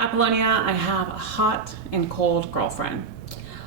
Apollonia, I have a hot and cold girlfriend.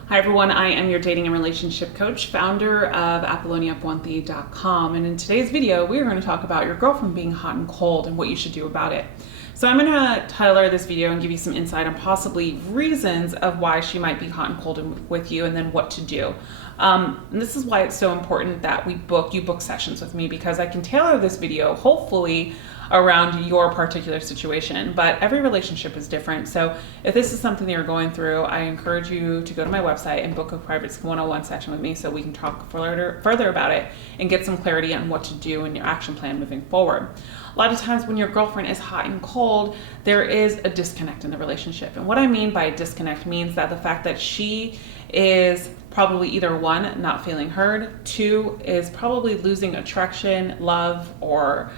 Hi everyone, I am your dating and relationship coach, founder of ApolloniaPonti.com, and in today's video we're going to talk about your girlfriend being hot and cold and what you should do about it. So I'm going to tailor this video and give you some insight on possibly reasons of why she might be hot and cold with you, and then what to do. And this is why it's so important that you book sessions with me, because I can tailor this video hopefully around your particular situation, but every relationship is different. So if this is something that you're going through, I encourage you to go to my website and book a private 101 session with me so we can talk further about it and get some clarity on what to do in your action plan moving forward. A lot of times when your girlfriend is hot and cold, there is a disconnect in the relationship. And what I mean by a disconnect means that the fact that she is probably either one, not feeling heard, two, is probably losing attraction, love, or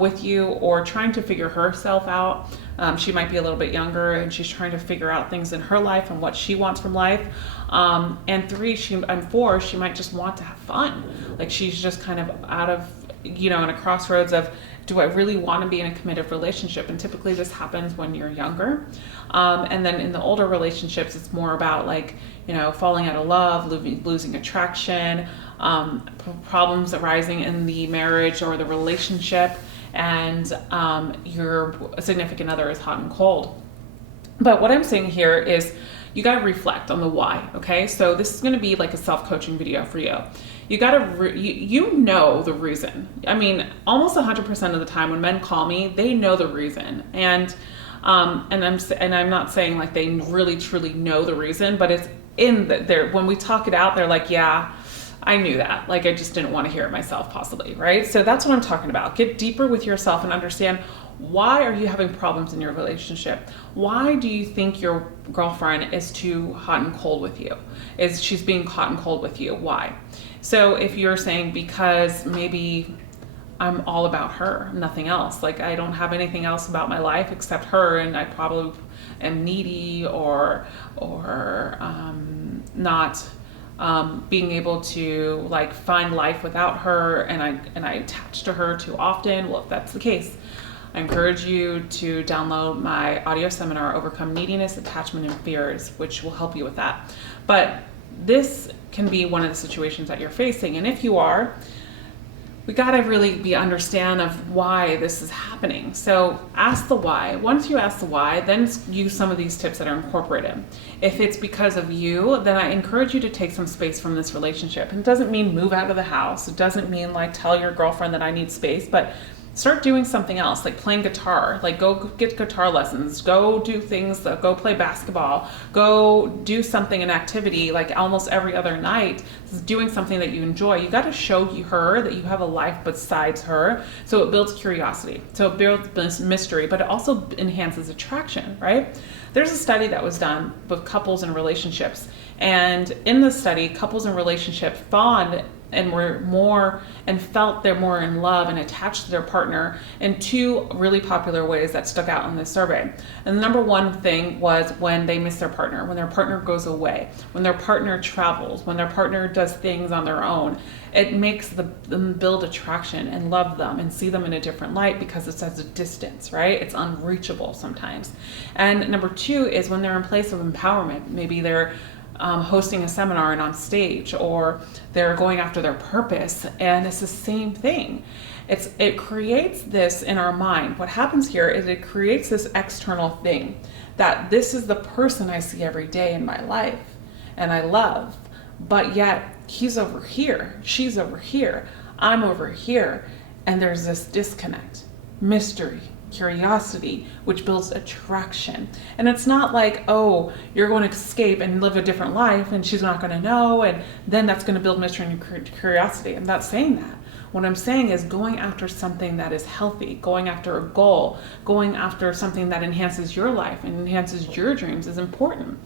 with you, or trying to figure herself out. She might be a little bit younger and she's trying to figure out things in her life and what she wants from life. And four, she might just want to have fun. Like she's just kind of out of, in a crossroads of, do I really want to be in a committed relationship? And typically this happens when you're younger. And then in the older relationships, it's more about falling out of love, losing attraction, problems arising in the marriage or the relationship, and your significant other is hot and cold. But what I'm saying here is you got to reflect on the why, okay? So this is going to be like a self-coaching video for you. You got to, you know the reason. I mean, almost 100% of the time when men call me, they know the reason. And I'm not saying like they really truly know the reason, but it's in there. When we talk it out, they're like, yeah, I knew that. Like, I just didn't want to hear it myself, possibly, right? So that's what I'm talking about. Get deeper with yourself and understand, why are you having problems in your relationship? Why do you think your girlfriend is too hot and cold with you? She's being hot and cold with you? Why? So if you're saying, because maybe I'm all about her, nothing else. Like, I don't have anything else about my life except her, and I probably am needy or not being able to like find life without her, and I attach to her too often. Well, if that's the case, I encourage you to download my audio seminar, Overcome Neediness, Attachment, and Fears, which will help you with that. But this can be one of the situations that you're facing, and if you are, we got to really understand of why this is happening. So ask the why. Once you ask the why, then use some of these tips that are incorporated. If it's because of you, then I encourage you to take some space from this relationship. And it doesn't mean move out of the house. It doesn't mean like tell your girlfriend that I need space, but start doing something else, like playing guitar. Like go get guitar lessons, go do things, go play basketball, go do something, an activity like almost every other night, doing something that you enjoy. You got to show her that you have a life besides her. So it builds curiosity. So it builds mystery, but it also enhances attraction, right? There's a study that was done with couples and relationships. And in the study, couples in relationship felt they're more in love and attached to their partner in two really popular ways that stuck out in this survey. And the number one thing was when they miss their partner, when their partner goes away, when their partner travels, when their partner does things on their own. It makes them build attraction and love them and see them in a different light, because it's at a distance, right? It's unreachable sometimes. And number two is when they're in place of empowerment. Maybe they're hosting a seminar and on stage, or they're going after their purpose, and it's the same thing. It creates this in our mind. What happens here is it creates this external thing that this is the person I see every day in my life and I love, but yet he's over here, she's over here, I'm over here, and there's this disconnect, mystery, curiosity, which builds attraction. And it's not like, oh, you're going to escape and live a different life and she's not going to know, and then that's going to build mystery and curiosity. I'm not saying that. What I'm saying is going after something that is healthy, going after a goal, going after something that enhances your life and enhances your dreams is important.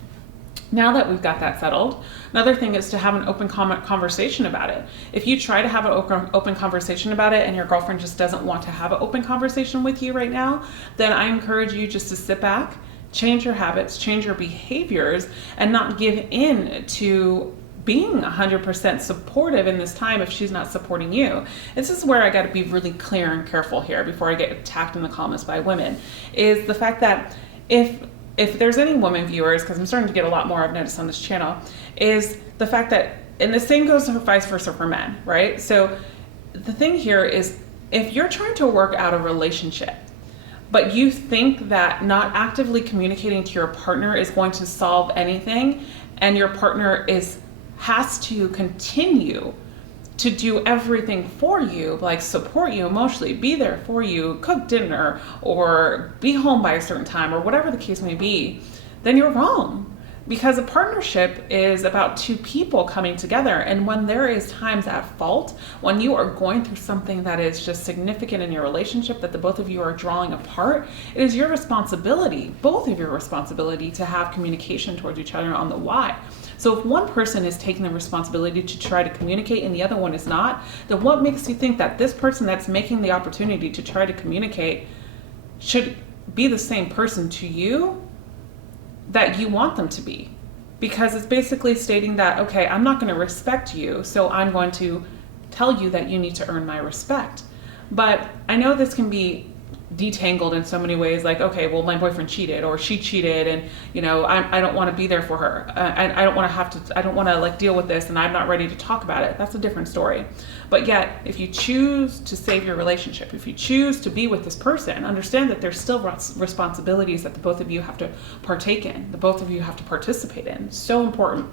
Now that we've got that settled, another thing is to have an open conversation about it. If you try to have an open conversation about it and your girlfriend just doesn't want to have an open conversation with you right now, then I encourage you just to sit back, change your habits, change your behaviors, and not give in to being 100% supportive in this time if she's not supporting you. This is where I got to be really clear and careful here before I get attacked in the comments by women, is the fact that if if there's any women viewers, because I'm starting to get a lot more I've noticed on this channel, is the fact that, and the same goes for vice versa for men, right? So the thing here is, if you're trying to work out a relationship, but you think that not actively communicating to your partner is going to solve anything, and your partner has to continue to do everything for you, like support you emotionally, be there for you, cook dinner, or be home by a certain time, or whatever the case may be, then you're wrong. Because a partnership is about two people coming together. And when there is times at fault, when you are going through something that is just significant in your relationship, that the both of you are drawing apart, it is your responsibility, both of your responsibility, to have communication towards each other on the why. So if one person is taking the responsibility to try to communicate and the other one is not, then what makes you think that this person that's making the opportunity to try to communicate should be the same person to you that you want them to be? Because it's basically stating that, okay, I'm not going to respect you, so I'm going to tell you that you need to earn my respect. But I know this can be detangled in so many ways, like, okay, well, my boyfriend cheated or she cheated, and I don't want to be there for her. I don't want to like deal with this, and I'm not ready to talk about it. That's a different story. But yet, if you choose to save your relationship, if you choose to be with this person, understand that there's still responsibilities that the both of you have to partake in, the both of you have to participate in. So important.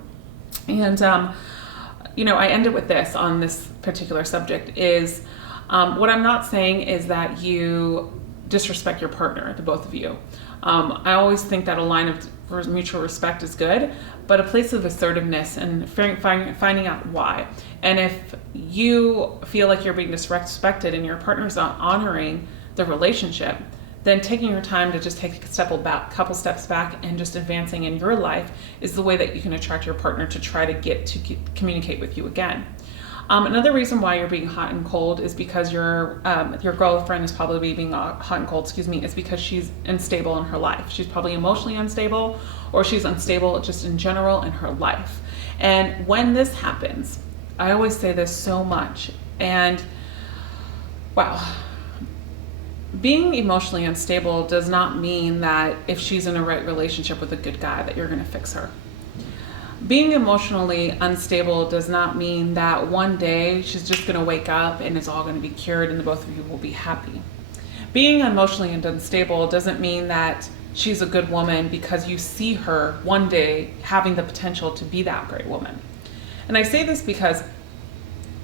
And I ended with this on this particular subject is, what I'm not saying is that you disrespect your partner, the both of you. I always think that a line of mutual respect is good, but a place of assertiveness and finding out why. And if you feel like you're being disrespected and your partner's not honoring the relationship, then taking your time to just take a couple steps back and just advancing in your life is the way that you can attract your partner to try to get to communicate with you again. Another reason why you're being hot and cold is because your girlfriend is probably being hot and cold, is because she's unstable in her life. She's probably emotionally unstable, or she's unstable just in general in her life. And when this happens, I always say this so much, and wow, being emotionally unstable does not mean that if she's in a right relationship with a good guy that you're going to fix her. Being emotionally unstable does not mean that one day she's just going to wake up and it's all going to be cured and the both of you will be happy. Being emotionally unstable doesn't mean that she's a good woman because you see her one day having the potential to be that great woman. And I say this because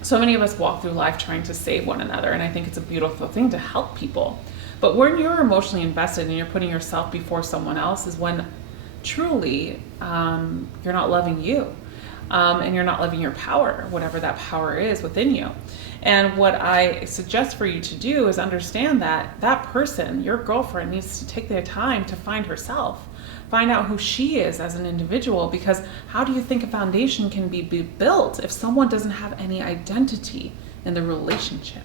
so many of us walk through life trying to save one another, and I think it's a beautiful thing to help people. But when you're emotionally invested and you're putting yourself before someone else is when truly you're not loving you, and you're not loving your power, whatever that power is within you. And what I suggest for you to do is understand that that person, your girlfriend, needs to take their time to find herself, find out who she is as an individual, because how do you think a foundation can be built if someone doesn't have any identity in the relationship?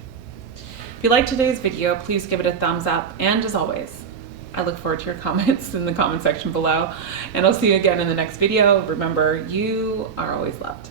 If you liked today's video, please give it a thumbs up, and as always, I look forward to your comments in the comment section below, and I'll see you again in the next video. Remember, you are always loved.